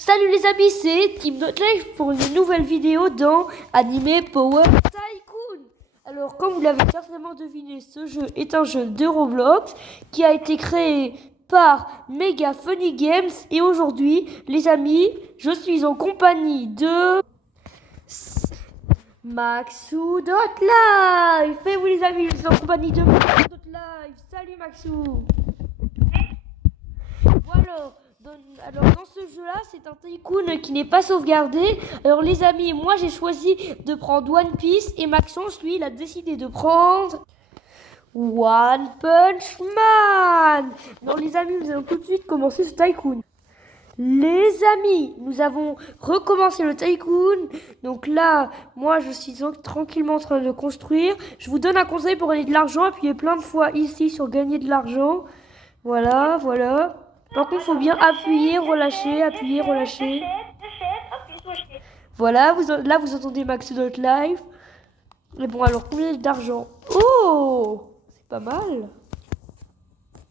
Salut les amis, c'est Team Notlife pour une nouvelle vidéo dans Anime Power Tycoon. Alors, comme vous l'avez certainement deviné, ce jeu est un jeu de Roblox qui a été créé par Mega Funny Games. Et aujourd'hui, les amis, je suis en compagnie de Maxou.live. Et vous les amis, je suis en compagnie de Maxou.live. Salut Maxou. Voilà. Alors dans ce jeu-là, c'est un tycoon qui n'est pas sauvegardé. Alors les amis, moi j'ai choisi de prendre One Piece et Maxence, lui, il a décidé de prendre One Punch Man. Alors les amis, nous allons tout de suite commencer ce tycoon. Les amis, nous avons recommencé le tycoon. Donc là, moi je suis tranquillement en train de construire. Je vous donne un conseil pour gagner de l'argent. Appuyez plein de fois ici sur gagner de l'argent. Voilà, voilà. Par contre, il faut bien appuyer, relâcher, appuyer, relâcher. Voilà, là vous entendez Maxou.live. Et bon, alors combien d'argent? Oh, c'est pas mal.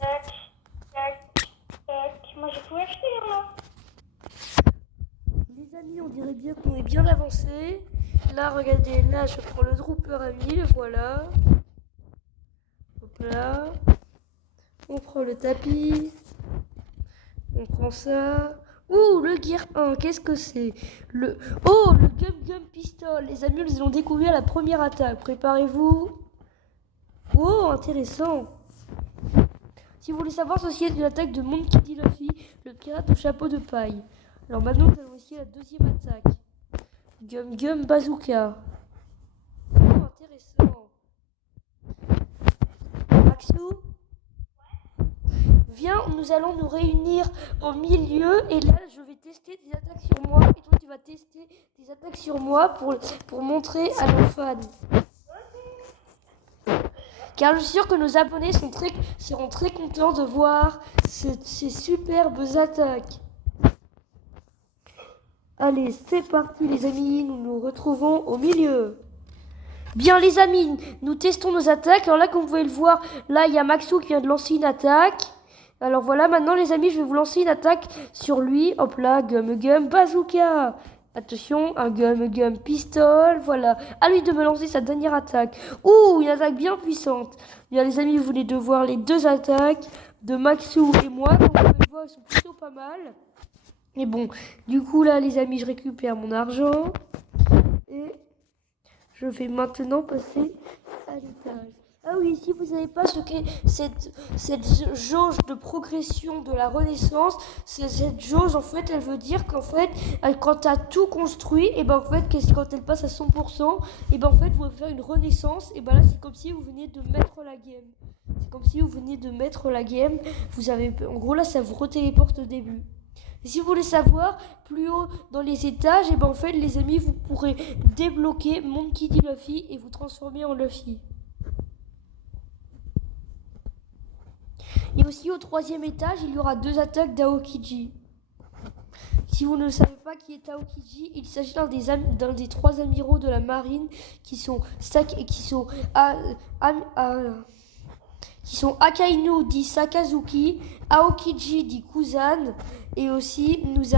Tac, tac, tac. Moi j'ai tout acheté là. Les amis, on dirait bien qu'on est bien avancé. Là, regardez, là je prends le dropper à 1000, voilà. Hop là. On prend le tapis. On prend ça. Ouh, le Gear 1, qu'est-ce que c'est? Oh, le Gum Pistol. Les amis, nous allons découvrir la première attaque. Préparez-vous. Oh, intéressant. Si vous voulez savoir, ceci est une attaque de Monkey D. Luffy, le pirate au chapeau de paille. Alors maintenant, nous allons essayer la deuxième attaque. Gum Bazooka. Oh, intéressant. Maxou? Viens, nous allons nous réunir au milieu et là je vais tester des attaques sur moi et toi tu vas tester des attaques sur moi pour montrer à nos fans. Car je suis sûr que nos abonnés seront très contents de voir ces superbes attaques. Allez, c'est parti les amis, nous nous retrouvons au milieu. Bien les amis, nous testons nos attaques. Alors là comme vous pouvez le voir, là il y a Maxou qui vient de lancer une attaque. Alors voilà, maintenant les amis, je vais vous lancer une attaque sur lui. Hop là, Gum Bazooka. Attention, un Gum Pistol. Voilà, à lui de me lancer sa dernière attaque. Ouh, une attaque bien puissante. Bien les amis, vous venez de voir les deux attaques de Maxou et moi. Comme vous pouvez le voir, elles sont plutôt pas mal. Et bon, du coup là les amis, je récupère mon argent. Et je vais maintenant passer à l'étage. Ah oui, si vous savez pas ce qu'est cette jauge de progression de la Renaissance, cette jauge, en fait, elle veut dire qu'en fait, quand tu as tout construit, et ben en fait, quand elle passe à 100%, et ben en fait, vous pouvez faire une renaissance, et ben là, c'est comme si vous veniez de mettre la game. C'est comme si vous veniez de mettre la game. Vous avez, en gros, là, ça vous retéléporte au début. Et si vous voulez savoir, plus haut dans les étages, et ben en fait, les amis, vous pourrez débloquer Monkey D. Luffy et vous transformer en Luffy. Et aussi au troisième étage, il y aura deux attaques d'Aokiji. Si vous ne savez pas qui est Aokiji, il s'agit d'un des trois amiraux de la marine qui sont Akainu dit Sakazuki, Aokiji dit Kuzan, et aussi nous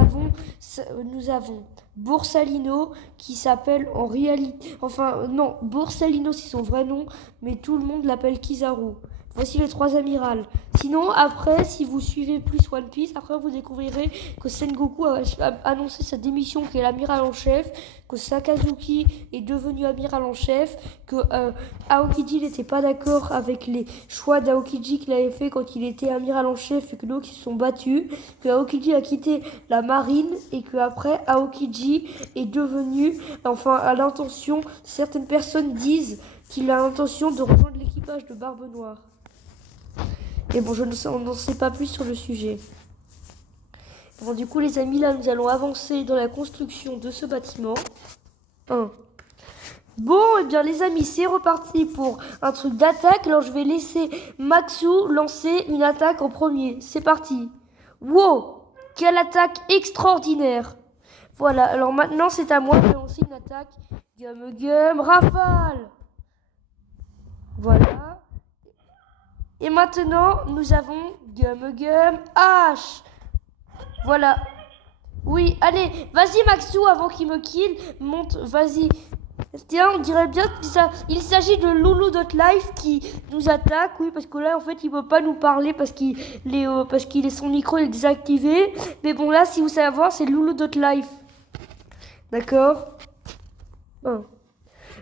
avons Borsalino qui s'appelle en réalité, enfin non, Borsalino c'est son vrai nom, mais tout le monde l'appelle Kizaru. Voici les trois amirals. Sinon, après, si vous suivez plus One Piece, après vous découvrirez que Sengoku a annoncé sa démission, qui est l'amiral en chef, que Sakazuki est devenu amiral en chef, que Aokiji n'était pas d'accord avec les choix d'Aokiji qu'il avait fait quand il était amiral en chef et que donc ils se sont battus, que Aokiji a quitté la marine et que après Aokiji est devenu, enfin à l'intention, certaines personnes disent qu'il a l'intention de rejoindre l'équipage de Barbe Noire. Et bon, on n'en sait pas plus sur le sujet. Bon, du coup, les amis, là, nous allons avancer dans la construction de ce bâtiment. Bon, et bien, les amis, c'est reparti pour un truc d'attaque. Alors, je vais laisser Maxou lancer une attaque en premier. C'est parti. Wow, quelle attaque extraordinaire. Voilà, alors maintenant, c'est à moi de lancer une attaque. Gum, rafale. Voilà. Et maintenant, nous avons Gum H. Voilà. Oui, allez, vas-y Maxou, avant qu'il me kill, monte, vas-y. Tiens, on dirait bien que ça. Il s'agit de Loulou.life qui nous attaque, oui, parce que là, en fait, il peut pas nous parler parce qu'il est son micro est désactivé. Mais bon, là, si vous savez voir, c'est Loulou.life. D'accord? Bon.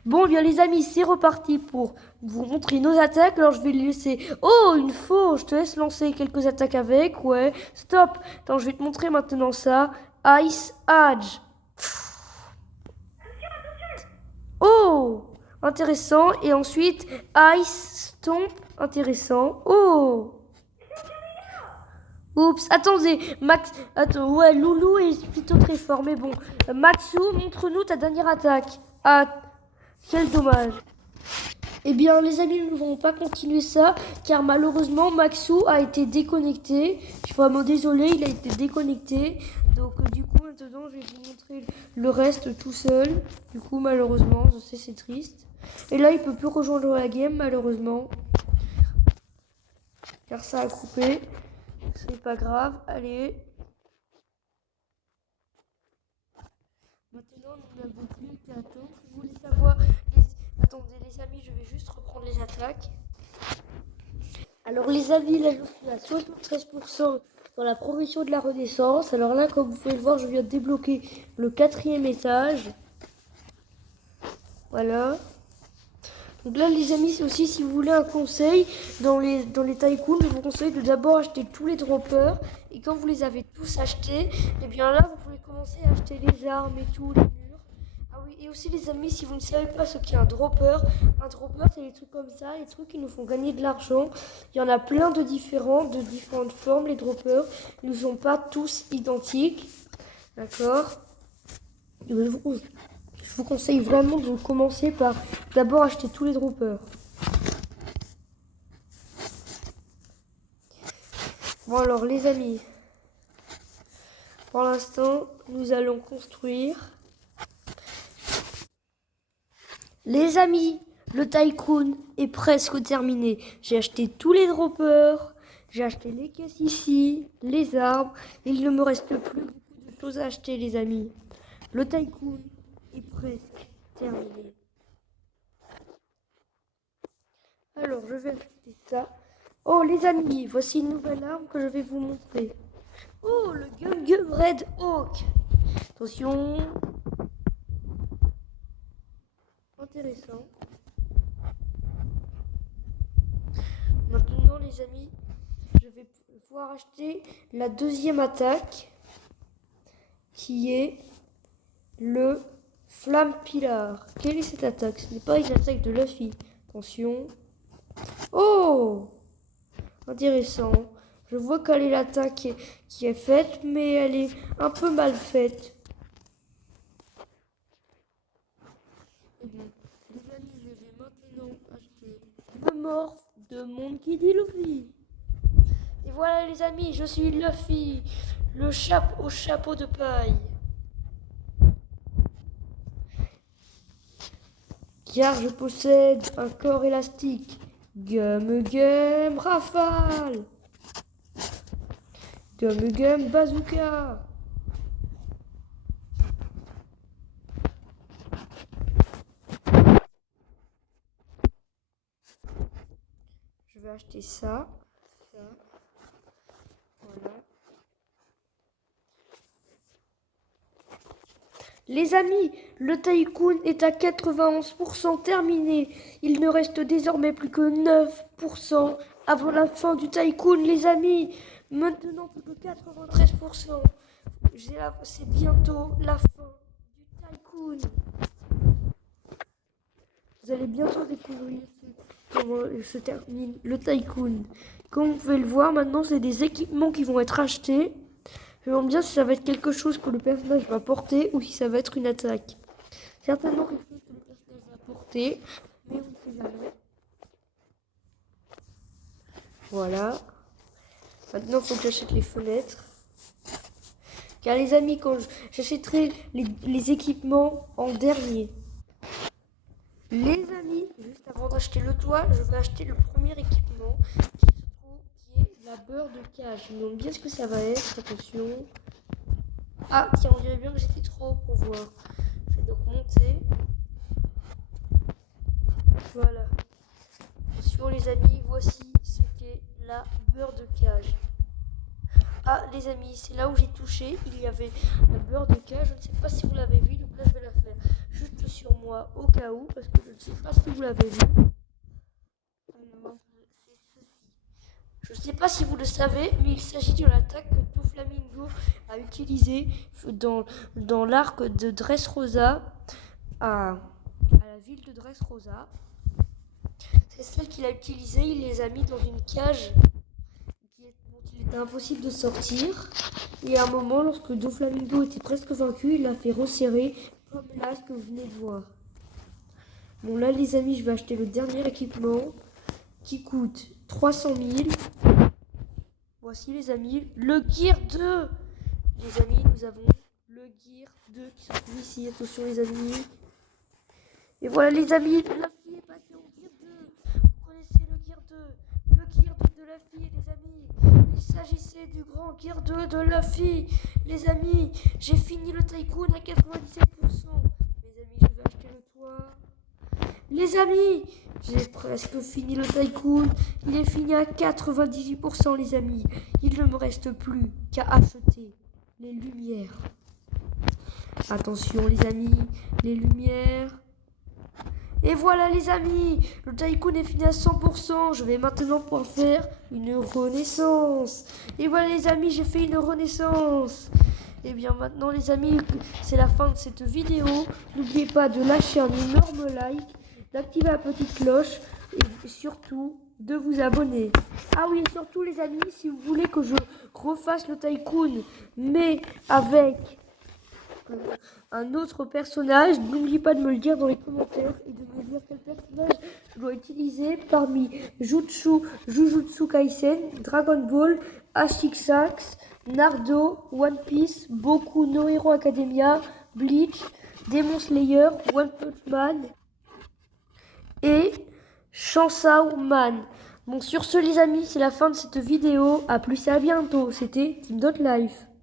Bon, bien les amis, c'est reparti pour vous montrer nos attaques. Alors, je vais les laisser. Oh, une faux! Je te laisse lancer quelques attaques avec. Ouais, stop. Attends, je vais te montrer maintenant ça. Ice Edge. Oh, intéressant. Et ensuite, Ice Stomp. Intéressant. Oh. Oups, attendez, Max. Attends, ouais, Loulou est plutôt très fort. Mais bon, Maxou, montre-nous ta dernière attaque. Ah, quel dommage. Eh bien, les amis, nous ne vont pas continuer ça, car malheureusement, Maxou a été déconnecté. Je suis vraiment désolé, il a été déconnecté. Donc, du coup, maintenant, je vais vous montrer le reste tout seul. Du coup, malheureusement, je sais, c'est triste. Et là, il peut plus rejoindre la game, malheureusement. Car ça a coupé. C'est pas grave. Allez. Maintenant, nous n'avons plus qu'à attendre. Vous voulez savoir Attendez les amis, je vais juste reprendre les attaques. Alors les amis, là je suis à 73% dans la progression de la renaissance. Alors là, comme vous pouvez le voir, je viens de débloquer le 4e étage. Voilà. Donc là les amis, c'est aussi si vous voulez un conseil, dans les tycoons, je vous conseille de d'abord acheter tous les droppers. Et quand vous les avez tous achetés, et bien là vous pouvez commencer à acheter les armes et tout, les murs. Ah oui, et aussi les amis, si vous ne savez pas ce qu'est un dropper c'est des trucs comme ça, les trucs qui nous font gagner de l'argent. Il y en a plein de différentes formes, les droppers. Ils ne sont pas tous identiques. D'accord? Je vous conseille vraiment de commencer par d'abord acheter tous les droppers. Bon alors les amis, pour l'instant, nous allons construire. Les amis, le tycoon est presque terminé. J'ai acheté tous les droppers, j'ai acheté les caisses ici, les arbres. Il ne me reste plus beaucoup de choses à acheter les amis. Le tycoon est presque terminé. Alors je vais acheter ça. Oh les amis, voici une nouvelle arme que je vais vous montrer. Oh le Gum Gum Red Hawk. Attention. Intéressant. Maintenant les amis, je vais pouvoir acheter la deuxième attaque qui est le Flamme Pilar. Quelle est cette attaque? Ce n'est pas une attaque de Luffy. Attention. Oh, intéressant. Je vois quelle est l'attaque qui est faite, mais elle est un peu mal faite. Les amis, je vais maintenant acheter le morph de Monkey D. Luffy. Et voilà les amis, je suis Luffy, le chapeau de paille. Car je possède un corps élastique. Gum Gum Rafale. Gum Gum Bazooka. Je vais acheter ça. Voilà. Les amis, le tycoon est à 91% terminé. Il ne reste désormais plus que 9% avant la fin du tycoon, les amis. Maintenant, plus que 93%. C'est bientôt la fin du tycoon. Vous allez bientôt découvrir comment se termine le tycoon. Comme vous pouvez le voir, maintenant, c'est des équipements qui vont être achetés. Je me demande bien si ça va être quelque chose que le personnage va porter ou si ça va être une attaque. Certainement quelque chose que le personnage va porter, mais on ne sait jamais. Voilà. Maintenant, il faut que j'achète les fenêtres. Car les amis, quand j'achèterai les équipements en dernier. Les amis, juste avant d'acheter le toit, je vais acheter le premier équipement qui est la beurre de cage. Je me demande bien ce que ça va être, attention. Ah, tiens, on dirait bien que j'étais trop haut pour voir. Je vais donc monter. Voilà. Attention les amis, voici ce qu'est la beurre de cage. Ah les amis, c'est là où j'ai touché, il y avait la beurre de cage, je ne sais pas si vous l'avez vu, donc là je vais la faire juste sur moi au cas où, parce que je ne sais pas si vous l'avez vu. Alors, c'est ceci. Je ne sais pas si vous le savez, mais il s'agit de l'attaque que Doflamingo a utilisée dans l'arc de Dressrosa à la ville de Dressrosa. C'est celle qu'il a utilisée, il les a mis dans une cage dont il était impossible de sortir. Et à un moment, lorsque Doflamingo était presque vaincu, il l'a fait resserrer, comme là ce que vous venez de voir. Bon là les amis, je vais acheter le dernier équipement qui coûte 300 000. Voici les amis, le Gear 2. Les amis, nous avons le Gear 2 qui se trouve ici. Attention les amis. Et voilà les amis, la fille est passée au Gear 2. Vous connaissez le Gear 2. Le Gear 2 de la fille les amis. Il s'agissait du grand Gear 2 de la fille. Les amis, j'ai fini le Tycoon à 97%. Les amis, je vais acheter le toit. Les amis, j'ai presque fini le Tycoon. Il est fini à 98% les amis. Il ne me reste plus qu'à acheter les lumières. Attention les amis, les lumières. Et voilà les amis, le Tycoon est fini à 100%. Je vais maintenant pouvoir faire une renaissance. Et voilà les amis, j'ai fait une renaissance. Et bien maintenant les amis, c'est la fin de cette vidéo. N'oubliez pas de lâcher un énorme like, d'activer la petite cloche et surtout de vous abonner. Ah oui, et surtout les amis, si vous voulez que je refasse le Tycoon, mais avec un autre personnage, n'oubliez pas de me le dire dans les commentaires et de me dire quel personnage je dois utiliser parmi Jujutsu Kaisen, Dragon Ball, HXX, Naruto, One Piece, Boku no Hero Academia, Bleach, Demon Slayer, One Punch Man et Chainsaw Man. Bon, sur ce les amis, c'est la fin de cette vidéo. A plus et à bientôt. C'était Team Dot Life.